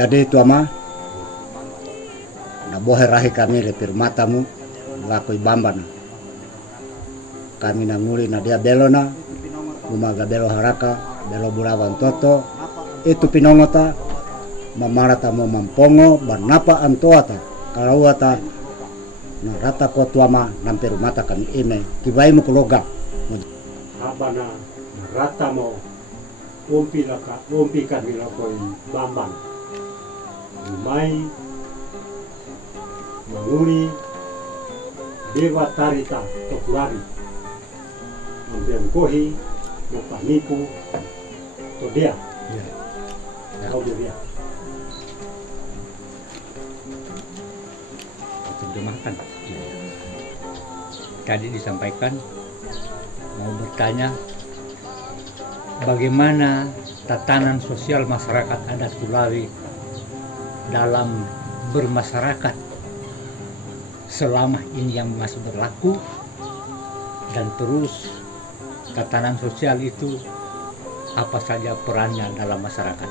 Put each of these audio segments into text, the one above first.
Jadi tuama na bohe rahi kami lepir matamu lakoi bambana kami na nguli na dia belona umaga belo haraka belo burawan toto itu pinongota mamarata mo mampongo banapa antoata kalauata na rata ko tuama namperu mata kami ime kibai mo kuloga abana rata mo umpi kami lakoi bambang Mai manguri dewa tarita tokurari ambiang kohi mopaniku todea kau dia terjemahkan. Tadi disampaikan mau bertanya bagaimana tatanan sosial masyarakat adat Kulawi dalam bermasyarakat selama ini yang masih berlaku, dan terus tatanan sosial itu apa saja perannya dalam masyarakat.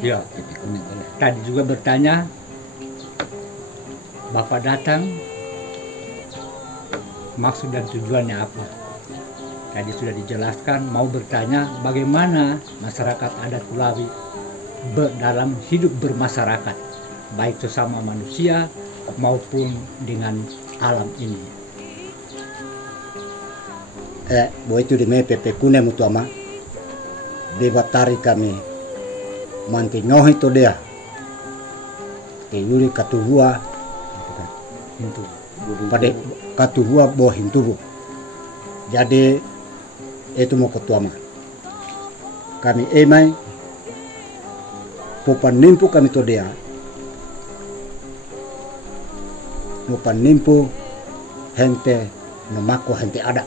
Ya, tadi juga bertanya, Bapak datang, maksud dan tujuannya apa? Tadi sudah dijelaskan, mau bertanya bagaimana masyarakat adat Kulawi dalam hidup bermasyarakat, baik sesama manusia maupun dengan alam ini. Itu di mepe kune mutuama debatari kami manti nyohi to dia yuri katuhua pada katuhua boh hinturu. Jadi itu mau ketuama kami emai popan nimpu kami to dia popan nimpu hente nomako hente ada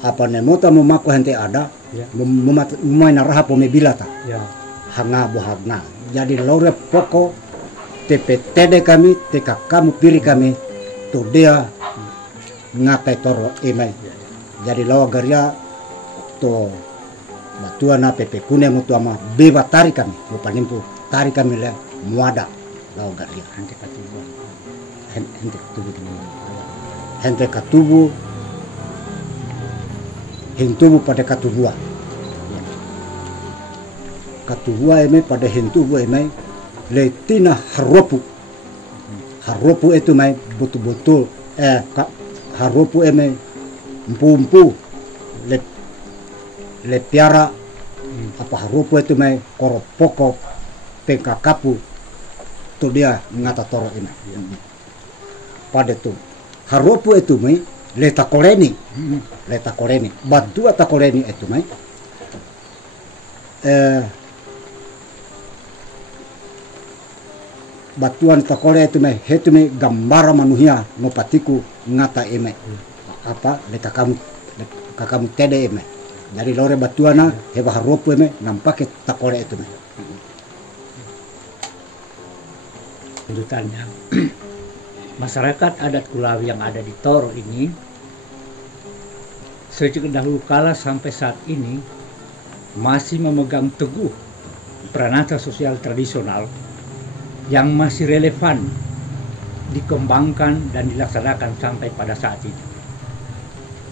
apa nemota memako hente ada memain raha pomebila ta hanga bohagna. Jadi lore poko TPTD kami teka kamu pilih kami to dia ngakai toro emai. Jadi lawa garia to batuana pepe kune mutu ama beba tari kami panimpu tari kami le muada lau garia Hente katubu. hente katubu hintubu pada katubua katubua eme pada hintubu eme letina haropu itu mai betul-betul haropu eme empu le piara apa haropu itu mai koropoko pengkakapu tu dia ngata toro ini pada tu haropu itu mai leta koleni batu atau koleni itu mai batuan takore itu me hetu me gambara manusia no patiku ngata eme apa leka kamu tede eme dari lore batuana heba haropu eme nampake takore itu me Lanjutannya, masyarakat adat Kulawi yang ada di Toro ini sejak dahulu kala sampai saat ini masih memegang teguh pranata sosial tradisional yang masih relevan dikembangkan dan dilaksanakan sampai pada saat ini.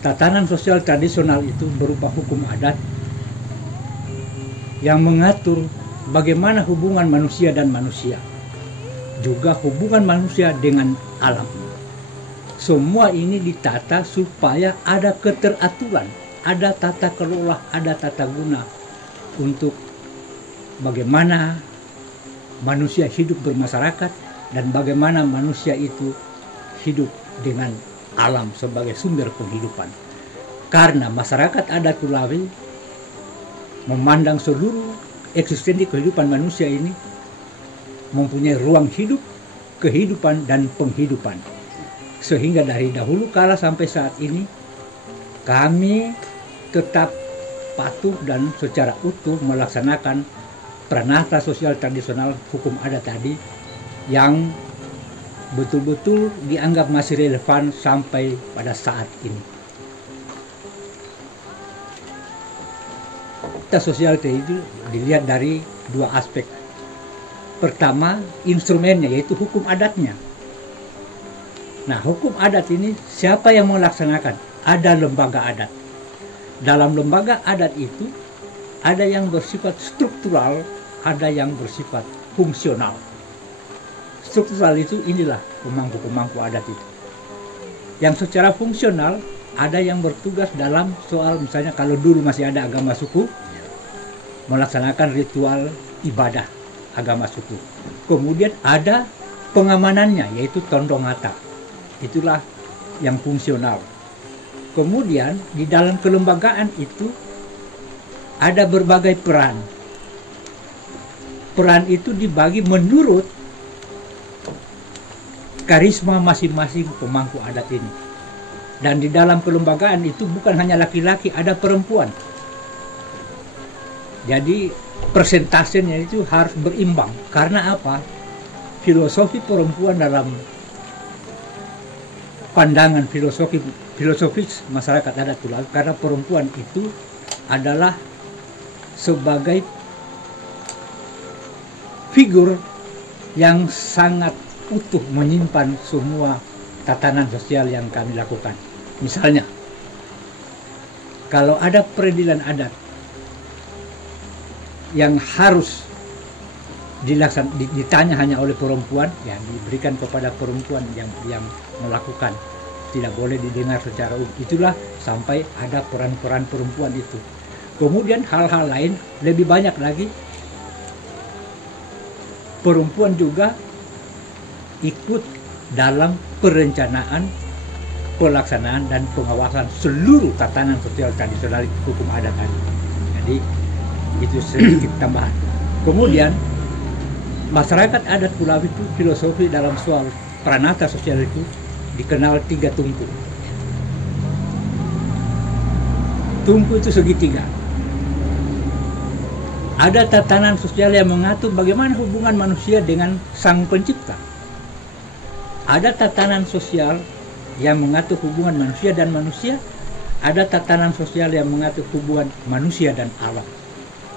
Tatanan sosial tradisional itu berupa hukum adat yang mengatur bagaimana hubungan manusia dan manusia, juga hubungan manusia dengan alam. Semua ini ditata supaya ada keteraturan, ada tata kelola, ada tata guna untuk bagaimana manusia hidup bermasyarakat dan bagaimana manusia itu hidup dengan alam sebagai sumber penghidupan. Karena masyarakat adat Kulawi memandang seluruh eksistensi kehidupan manusia ini mempunyai ruang hidup, kehidupan, dan penghidupan. Sehingga dari dahulu kala sampai saat ini kami tetap patuh dan secara utuh melaksanakan pranata sosial tradisional hukum adat tadi yang betul-betul dianggap masih relevan sampai pada saat ini. Pranata sosial itu dilihat dari dua aspek. Pertama, instrumennya yaitu hukum adatnya. Nah, hukum adat ini siapa yang melaksanakan? Ada lembaga adat. Dalam lembaga adat itu ada yang bersifat struktural, ada yang bersifat fungsional. Struktural itu inilah pemangku-pemangku adat itu. Yang secara fungsional ada yang bertugas dalam soal misalnya kalau dulu masih ada agama suku, melaksanakan ritual ibadah agama suku. Kemudian ada pengamanannya yaitu tondongata. Itulah yang fungsional. Kemudian di dalam kelembagaan itu ada berbagai peran. Peran itu dibagi menurut karisma masing-masing pemangku adat ini. Dan di dalam kelembagaan itu bukan hanya laki-laki, ada perempuan. Jadi persentasenya itu harus berimbang. Karena apa? Filosofi perempuan dalam pandangan filosofis masyarakat adat Kulawi, karena perempuan itu adalah sebagai figur yang sangat utuh menyimpan semua tatanan sosial yang kami lakukan. Misalnya, kalau ada peradilan adat yang harus ditanya hanya oleh perempuan, ya diberikan kepada perempuan yang melakukan. Tidak boleh didengar secara umum. Itulah sampai ada peran-peran perempuan itu. Kemudian hal-hal lain lebih banyak lagi, perempuan juga ikut dalam perencanaan, pelaksanaan, dan pengawasan seluruh tatanan sosial tradisional hukum adat tadi. Jadi itu sedikit tambahan. Kemudian masyarakat adat Kulawi itu filosofi dalam soal pranata sosial itu dikenal 3 tungku. Tungku itu segitiga. Ada tatanan sosial yang mengatur bagaimana hubungan manusia dengan Sang Pencipta. Ada tatanan sosial yang mengatur hubungan manusia dan manusia. ada tatanan sosial yang mengatur hubungan manusia dan alam.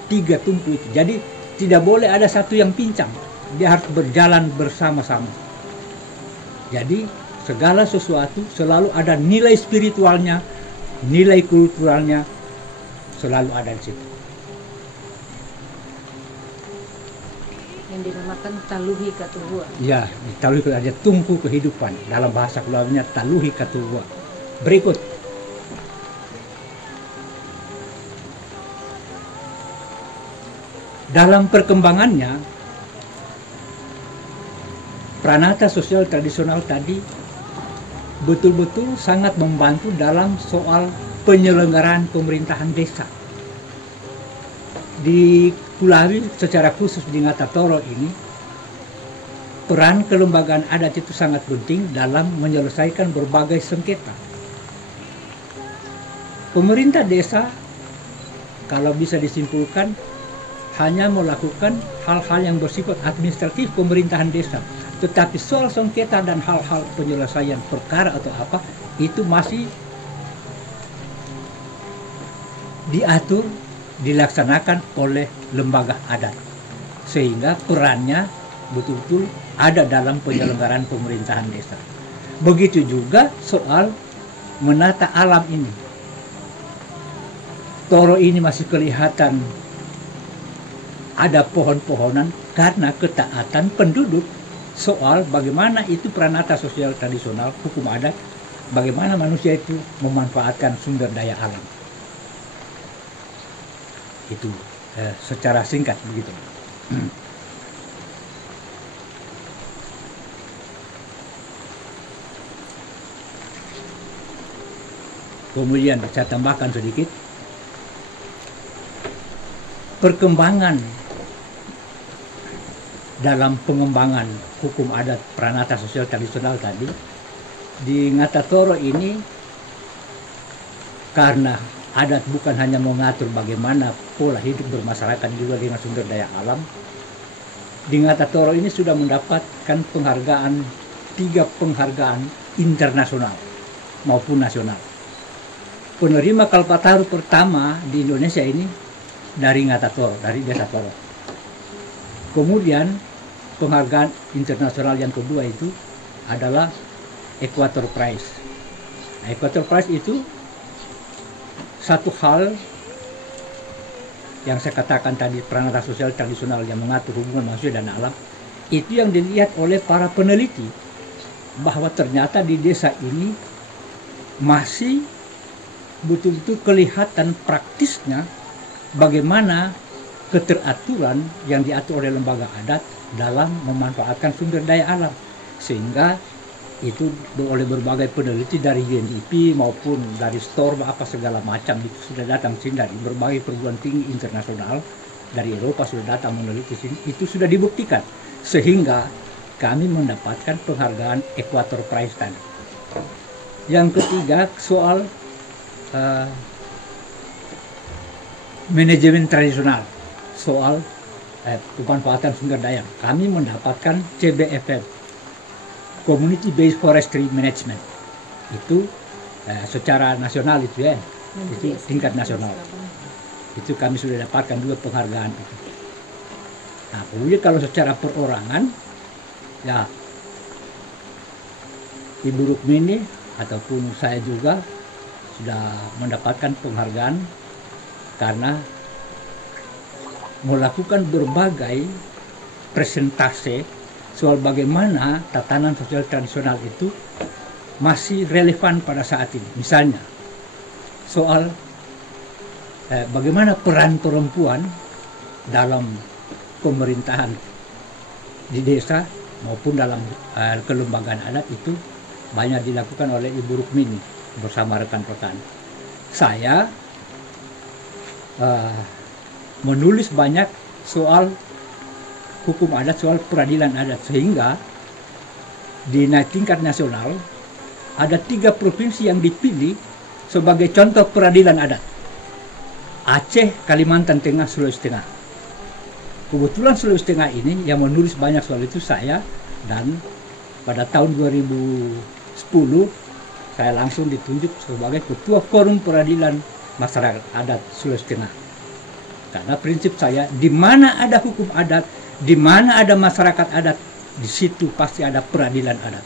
3 tumpu itu. Jadi tidak boleh ada satu yang pincang. Dia harus berjalan bersama-sama. Jadi segala sesuatu selalu ada nilai spiritualnya, nilai kulturalnya selalu ada di situ. Yang dinamakan taluhi katuhua. Ya, taluhi ada tungku kehidupan. Dalam bahasa keluarnya taluhi katuhua. Berikut. Dalam perkembangannya, pranata sosial tradisional tadi betul-betul sangat membantu dalam soal penyelenggaraan pemerintahan desa. Di Kulawi secara khusus di Ngatatoro ini, peran kelembagaan adat itu sangat penting dalam menyelesaikan berbagai sengketa. Pemerintah desa, kalau bisa disimpulkan, hanya melakukan hal-hal yang bersifat administratif pemerintahan desa. Tetapi soal sengketa dan hal-hal penyelesaian perkara atau apa, itu masih diatur, dilaksanakan oleh lembaga adat. Sehingga perannya betul-betul ada dalam penyelenggaraan pemerintahan desa. Begitu juga soal menata alam ini. Toro ini masih kelihatan ada pohon-pohonan karena ketaatan penduduk soal bagaimana itu pranata sosial tradisional, hukum adat, bagaimana manusia itu memanfaatkan sumber daya alam. Itu secara singkat begitu. Kemudian saya tambahkan sedikit, perkembangan dalam pengembangan hukum adat pranata sosial tradisional tadi di Ngatatoro ini, karena adat bukan hanya mengatur bagaimana pola hidup bermasyarakat juga dengan sumber daya alam. Di Ngatatoro ini sudah mendapatkan penghargaan, 3 penghargaan internasional maupun nasional. Penerima Kalpataru pertama di Indonesia ini dari Ngatatoro, dari Desa Toro. Kemudian penghargaan internasional yang kedua itu adalah Equator Prize. Nah, Equator Prize itu satu hal yang saya katakan tadi, pranata sosial tradisional yang mengatur hubungan manusia dan alam, itu yang dilihat oleh para peneliti bahwa ternyata di desa ini masih betul-betul kelihatan praktisnya bagaimana keteraturan yang diatur oleh lembaga adat dalam memanfaatkan sumber daya alam. Sehingga itu oleh berbagai peneliti dari UNDP maupun dari STOR apa segala macam itu sudah datang sini, dari berbagai perguruan tinggi internasional dari Eropa sudah datang meneliti sini, itu sudah dibuktikan sehingga kami mendapatkan penghargaan Equator Prize tadi. Yang ketiga soal manajemen tradisional, soal pemanfaatan sumber daya, kami mendapatkan CBFM, Community Based Forestry Management. Itu secara nasional itu ya, itu tingkat nasional. Itu kami sudah dapatkan 2 penghargaan itu. Nah, kemudian kalau secara perorangan, ya Ibu Rukmini ataupun saya juga sudah mendapatkan penghargaan karena melakukan berbagai presentase soal bagaimana tatanan sosial tradisional itu masih relevan pada saat ini. Misalnya soal bagaimana peran perempuan dalam pemerintahan di desa maupun dalam kelembagaan adat itu banyak dilakukan oleh Ibu Rukmini bersama rekan-rekan. Saya menulis banyak soal hukum adat, soal peradilan adat, sehingga di tingkat nasional ada 3 provinsi yang dipilih sebagai contoh peradilan adat: Aceh, Kalimantan Tengah, Sulawesi Tengah. Kebetulan Sulawesi Tengah ini yang menulis banyak soal itu saya, dan pada tahun 2010 saya langsung ditunjuk sebagai ketua forum peradilan masyarakat adat Sulawesi Tengah. Karena prinsip saya, di mana ada hukum adat, di mana ada masyarakat adat, di situ pasti ada peradilan adat.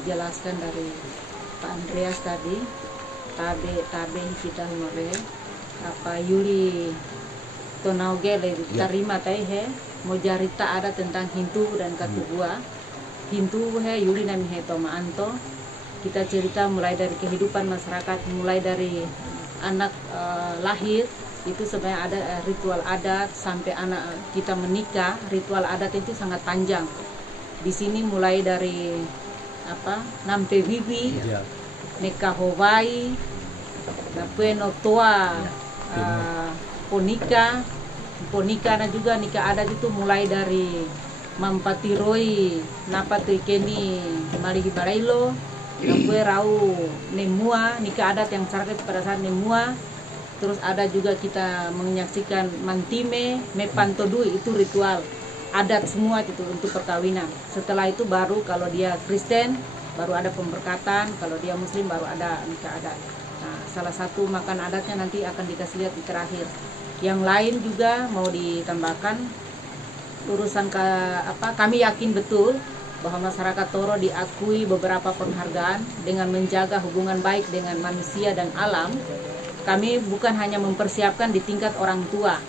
Dijelaskan dari Pak Andreas tadi, tabe kita ngore apa Yuli Tonauge terima teh mau jarita ada tentang Hintu dan Katubua. Hintu Yuli nami Toma Anto. Kita cerita mulai dari kehidupan masyarakat, mulai dari anak lahir itu sebenarnya ada ritual adat sampai anak kita menikah, ritual adat itu sangat panjang. Di sini mulai dari nampe bibi, nikah Hawaii, napueno toa, ponika dan juga nikah adat itu mulai dari mampatiroi, napatrikeni malihi barailo, napue rau nemua, nikah adat yang syarat pada saat nemua. Terus ada juga kita menyaksikan mantime, mepantodui, itu ritual adat semua itu untuk perkawinan. Setelah itu baru kalau dia Kristen baru ada pemberkatan, kalau dia Muslim baru ada nikah adat. Nah, salah satu makan adatnya nanti akan dikasih lihat di terakhir. Yang lain juga mau ditambahkan urusan kami yakin betul bahwa masyarakat Toro diakui beberapa penghargaan dengan menjaga hubungan baik dengan manusia dan alam. Kami bukan hanya mempersiapkan di tingkat orang tua.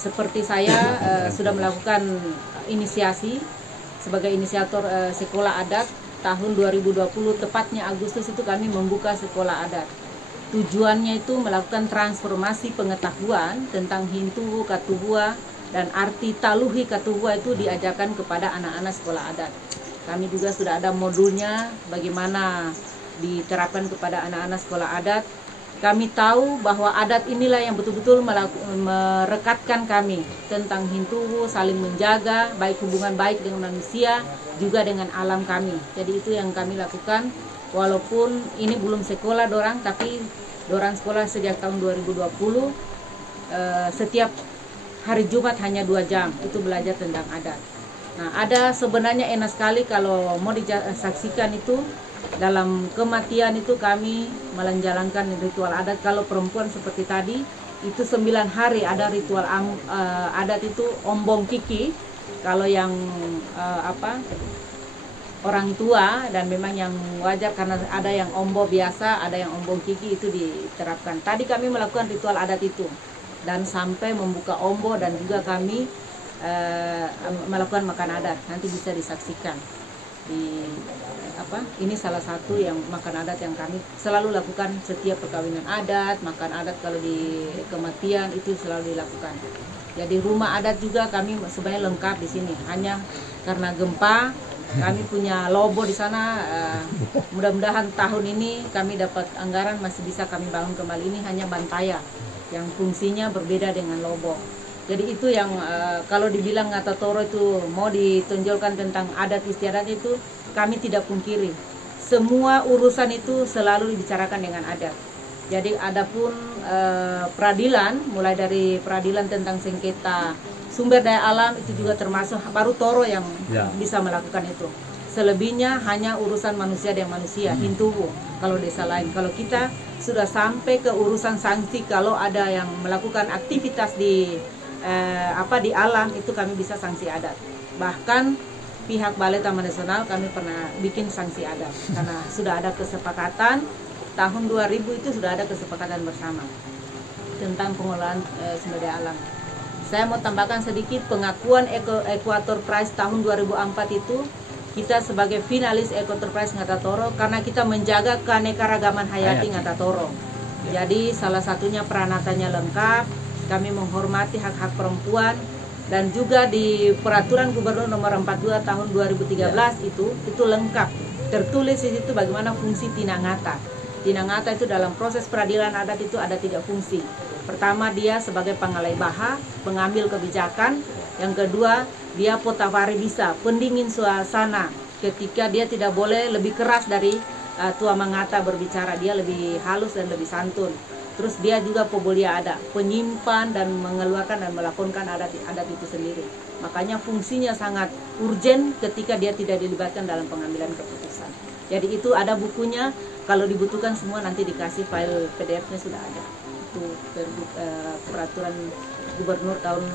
Seperti saya sudah melakukan inisiasi sebagai inisiator sekolah adat tahun 2020, tepatnya Agustus itu kami membuka sekolah adat. Tujuannya itu melakukan transformasi pengetahuan tentang Hintu, Katubua, dan arti taluhi Katubua itu diajarkan kepada anak-anak sekolah adat. Kami juga sudah ada modulnya bagaimana diterapkan kepada anak-anak sekolah adat. Kami tahu bahwa adat inilah yang betul-betul merekatkan kami tentang Hintu, saling menjaga, baik hubungan baik dengan manusia, juga dengan alam kami. Jadi itu yang kami lakukan, walaupun ini belum sekolah dorang, tapi dorang sekolah sejak tahun 2020, setiap hari Jumat hanya 2 jam, itu belajar tentang adat. Nah, ada sebenarnya enak sekali kalau mau disaksikan itu, dalam kematian itu kami menjalankan ritual adat. Kalau perempuan seperti tadi itu 9 hari ada ritual adat itu ombong kiki. Kalau yang orang tua dan memang yang wajar karena ada yang ombo biasa, ada yang ombong kiki itu diterapkan. Tadi kami melakukan ritual adat itu dan sampai membuka ombo dan juga kami melakukan makan adat. Nanti bisa disaksikan. Ini salah satu yang makan adat yang kami selalu lakukan setiap perkawinan adat, makan adat kalau di kematian itu selalu dilakukan. Jadi rumah adat juga kami sebenarnya lengkap di sini. Hanya karena gempa kami punya lobo di sana. Mudah-mudahan tahun ini kami dapat anggaran masih bisa kami bangun kembali. Ini hanya bantaya yang fungsinya berbeda dengan lobo. Jadi itu yang kalau dibilang Ngata Toro itu mau ditonjolkan tentang adat istiadat itu, kami tidak pungkiri. Semua urusan itu selalu dibicarakan dengan adat. Jadi adapun peradilan, mulai dari peradilan tentang sengketa sumber daya alam itu juga termasuk, baru Toro yang bisa melakukan itu. Selebihnya hanya urusan manusia dan manusia, Hintubu kalau desa lain. Kalau kita sudah sampai ke urusan sanksi, kalau ada yang melakukan aktivitas di alam itu kami bisa sanksi adat. Bahkan pihak Balai Taman Nasional kami pernah bikin sanksi adat karena sudah ada kesepakatan tahun 2000 itu sudah ada kesepakatan bersama tentang pengelolaan sumber daya alam. Saya mau tambahkan sedikit pengakuan Equator Prize tahun 2004 itu kita sebagai finalis Equator Prize Ngata Toro karena kita menjaga keanekaragaman hayati Ngata Toro. Jadi salah satunya peranatanya lengkap. Kami menghormati hak-hak perempuan dan juga di peraturan gubernur nomor 42 tahun 2013 itu lengkap tertulis di situ bagaimana fungsi Tinangata. Tinangata itu dalam proses peradilan adat itu ada 3 fungsi. Pertama, dia sebagai pengalai baha, pengambil kebijakan. Yang kedua, dia potawari bisa, pendingin suasana. Ketika dia tidak boleh lebih keras dari tua mangata berbicara, dia lebih halus dan lebih santun. Terus dia juga pobolia adat, penyimpan dan mengeluarkan dan melakonkan adat itu sendiri. Makanya fungsinya sangat urgen ketika dia tidak dilibatkan dalam pengambilan keputusan. Jadi itu ada bukunya, kalau dibutuhkan semua nanti dikasih file PDF-nya sudah ada. Itu peraturan gubernur tahun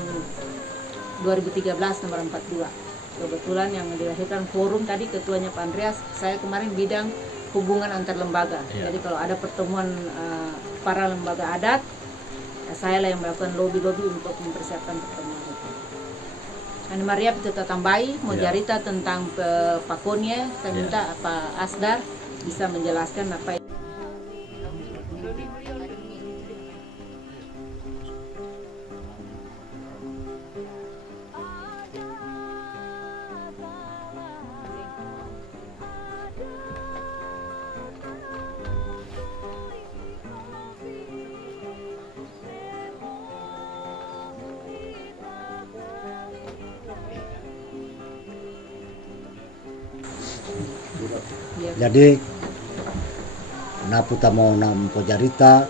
2013 nomor 42. Kebetulan yang dilahirkan forum tadi ketuanya Pak Andreas, saya kemarin bidang hubungan antar lembaga. Jadi kalau ada pertemuan para lembaga adat, saya lah yang melakukan lobby-lobby untuk mempersiapkan pertemuan itu. Ani Maria kita tambahi mau jarita tentang pakonnya, saya minta Pak Asdar bisa menjelaskan apa Jadi napu tamo nampo jarita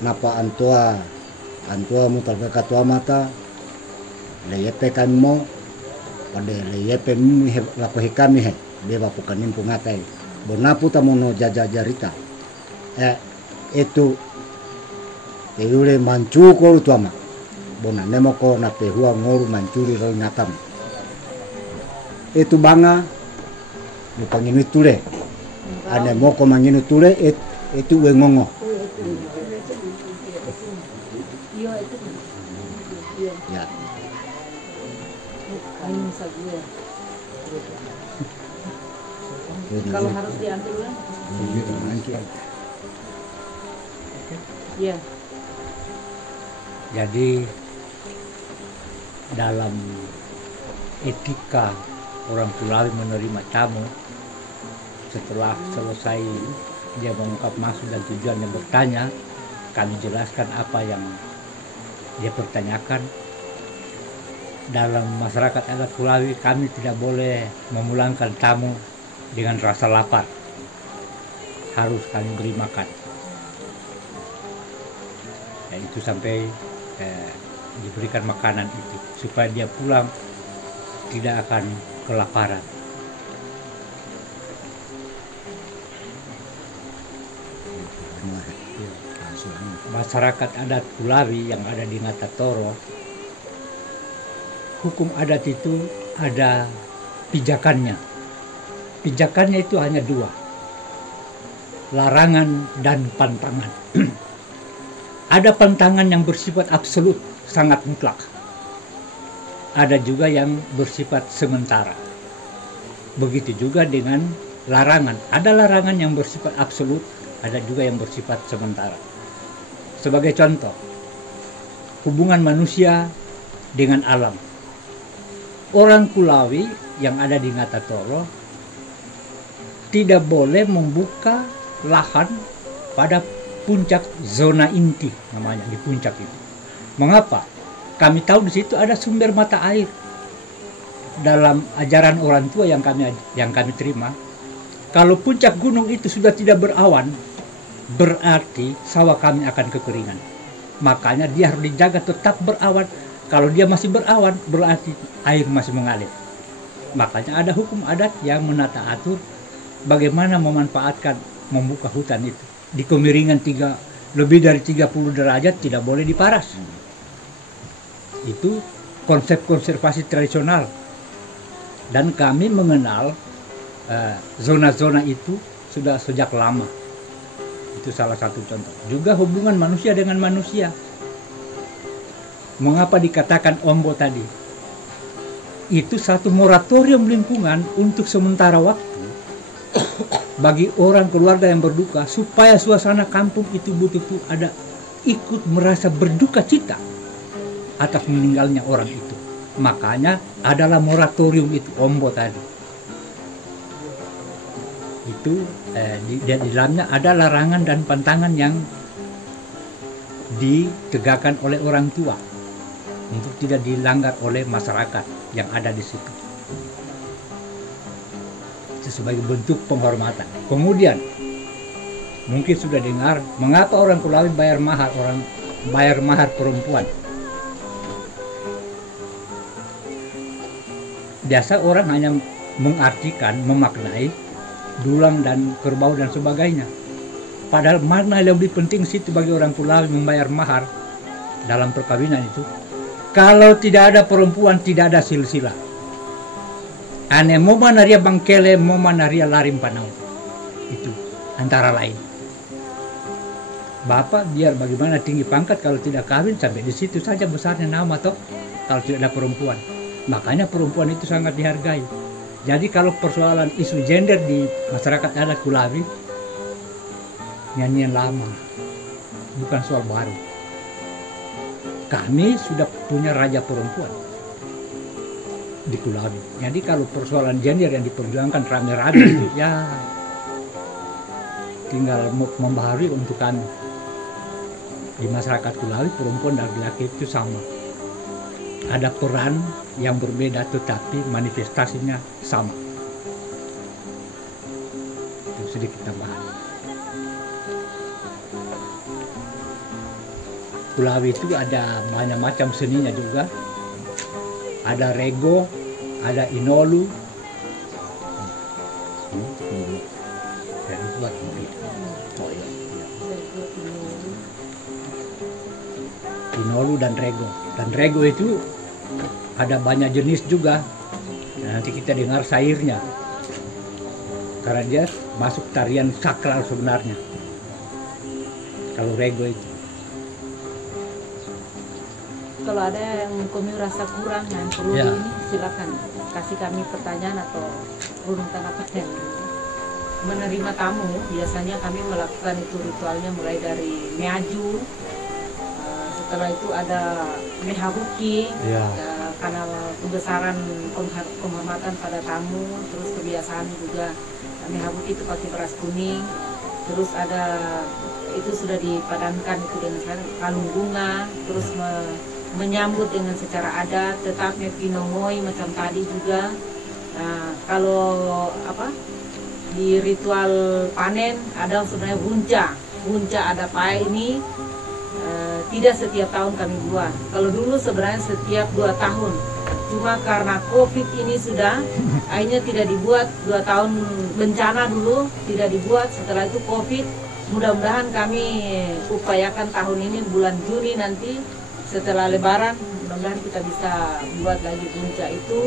napa antua mutal katua mata leyepe kami mo pada leyepe mi lako hikami he beba pukanin pungatai bonapu tamo no jaja jarita itu yule mancu ko tuama bona nemo ko na pehua ngoru mancuri roi natam itu banga mupanginu tule ane moko manginu tule itu wengongo ya kalau harus diambil kan ya. Jadi dalam etika orang Kulawi menerima tamu, setelah selesai dia mengungkap maksud dan tujuannya bertanya, kami jelaskan apa yang dia pertanyakan. Dalam masyarakat adat Kulawi kami tidak boleh memulangkan tamu dengan rasa lapar, harus kami beri makan. Dan itu sampai diberikan makanan itu supaya dia pulang tidak akan kelaparan. Masyarakat adat Kulawi yang ada di Ngatatoro, hukum adat itu ada pijakannya. Pijakannya itu hanya dua, larangan dan pantangan. Ada pantangan yang bersifat absolut, sangat mutlak. Ada juga yang bersifat sementara. Begitu juga dengan larangan. Ada larangan yang bersifat absolut, ada juga yang bersifat sementara. Sebagai contoh, hubungan manusia dengan alam. Orang Kulawi yang ada di Ngatatoro tidak boleh membuka lahan pada puncak zona inti, namanya di puncak itu. Mengapa? Kami tahu di situ ada sumber mata air. Dalam ajaran orang tua yang kami terima, kalau puncak gunung itu sudah tidak berawan, berarti sawah kami akan kekeringan. Makanya dia harus dijaga tetap berawan. Kalau dia masih berawan, berarti air masih mengalir. Makanya ada hukum adat yang menata atur bagaimana memanfaatkan membuka hutan itu. Di kemiringan lebih dari 30 derajat tidak boleh diparas. Itu konsep konservasi tradisional. Dan kami mengenal zona-zona itu sudah sejak lama. Itu salah satu contoh. Juga hubungan manusia dengan manusia. Mengapa dikatakan ombo tadi? Itu satu moratorium lingkungan untuk sementara waktu bagi orang keluarga yang berduka, supaya suasana kampung itu betul-betul ada ikut merasa berduka cita atas meninggalnya orang itu. Makanya adalah moratorium itu, ombo tadi. Itu di dalamnya ada larangan dan pantangan yang ditegakkan oleh orang tua untuk tidak dilanggar oleh masyarakat yang ada di situ. Itu sebagai bentuk penghormatan. Kemudian Mungkin sudah dengar mengapa orang Kulawi bayar mahar perempuan. Biasa orang hanya mengartikan, memaknai dulang dan kerbau dan sebagainya. Padahal makna yang lebih penting situ bagi orang Kulawi membayar mahar dalam perkawinan itu. Kalau tidak ada perempuan, tidak ada silsilah. Ane moma naria bangkele, moma naria larim panau. Itu antara lain. Bapak biar bagaimana tinggi pangkat kalau tidak kawin sampai di situ saja besarnya nama toh. Kalau tidak ada perempuan, makanya perempuan itu sangat dihargai. Jadi kalau persoalan isu gender di masyarakat adat Kulawi, nyanyian lama, bukan soal baru. Kami sudah punya raja perempuan di Kulawi. Jadi kalau persoalan gender yang diperjuangkan rame-rame itu ya tinggal membaharui untuk kami. Di masyarakat Kulawi perempuan dan laki-laki itu sama. Ada peran yang berbeda tetapi manifestasinya sama. Itu sedikit tambahan. Kulawi itu ada banyak macam seninya juga. Ada rego, ada inolu. Inolu dan rego. Dan rego itu ada banyak jenis juga. Nah, nanti kita dengar sairnya. Karena dia masuk tarian sakral sebenarnya. Kalau rego itu. Kalau ada yang kami rasa kurang yang perlu Ya. ini silakan kasih kami pertanyaan atau runutan apa yang menerima tamu. Biasanya kami melakukan itu ritualnya mulai dari meaju, setelah itu ada mehabuki, Ya. karena kebesaran penghormatan pada tamu, terus kebiasaan juga mehabuki itu pakai beras kuning, terus ada itu sudah dipadankan itu dengan kalung bunga, terus menyambut dengan secara adat, tetap pinongoi macam tadi juga. Nah, kalau apa di ritual panen ada sebenarnya bunca ada pae ini tidak setiap tahun kami buat. Kalau dulu sebenarnya setiap 2 tahun. Cuma karena COVID ini sudah akhirnya tidak dibuat 2 tahun bencana dulu tidak dibuat. Setelah itu COVID, mudah-mudahan kami upayakan tahun ini bulan Juni nanti setelah Lebaran mudah-mudahan kita bisa buat lagi bunca itu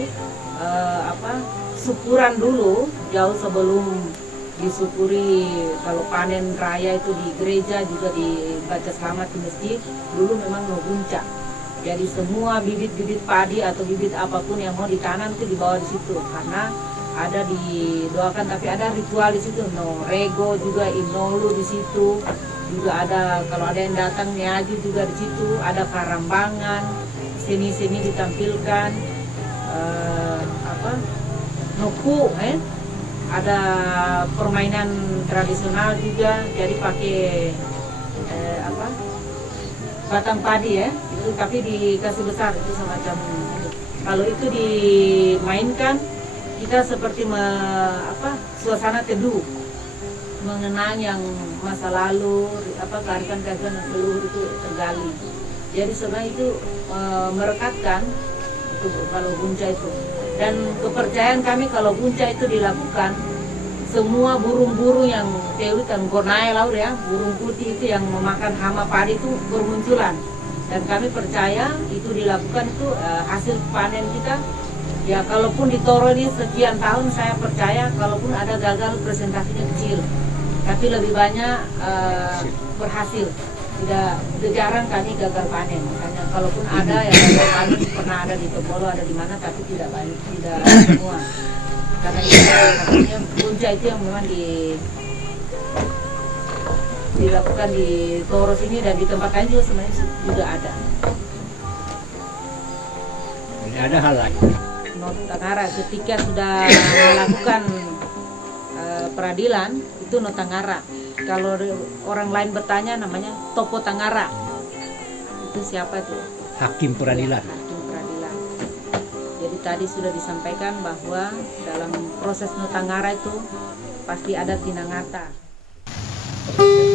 syukuran dulu jauh sebelum disyukuri. Kalau panen raya itu di gereja juga dibaca selamat di masjid, dulu memang mau bunca. Jadi semua bibit-bibit padi atau bibit apapun yang mau ditanam itu dibawa di situ karena ada didoakan, tapi ada ritual di situ. No rego juga, inolu di situ juga ada. Kalau ada yang datang nyaji juga di situ ada karambangan, seni-seni ditampilkan, nuku, ada permainan tradisional juga. Jadi pakai batang padi ya, itu tapi dikasih besar itu semacam. Kalau itu dimainkan kita seperti suasana teduh, mengenang yang masa lalu, kearifan-kearifan leluhur itu tergali. Jadi sebenarnya itu merekatkan itu kalau bunca itu. Dan kepercayaan kami kalau bunca itu dilakukan, semua burung-burung yang tewitan gornai laut ya, burung putih itu yang memakan hama padi itu bermunculan. Dan kami percaya itu dilakukan itu hasil panen kita. Ya kalaupun ditoro ini sekian tahun, saya percaya kalaupun ada gagal presentasinya kecil, tapi lebih banyak berhasil. Tidak jarang kami gagal panen. Makanya kalaupun ada yang gagal panen pernah ada di Topolo, ada di mana, tapi tidak banyak, tidak semua. Karena itu katanya bunca itu yang memang dilakukan di Toros ini dan di tempat lain juga sebenarnya juga ada. Ini ada hal lain. Notangara ketika sudah melakukan peradilan itu notangara. Kalau orang lain bertanya namanya topo tangara. Itu siapa itu? Hakim peradilan. Hakim peradilan. Jadi tadi sudah disampaikan bahwa dalam proses notangara itu pasti ada tinangata. Pak.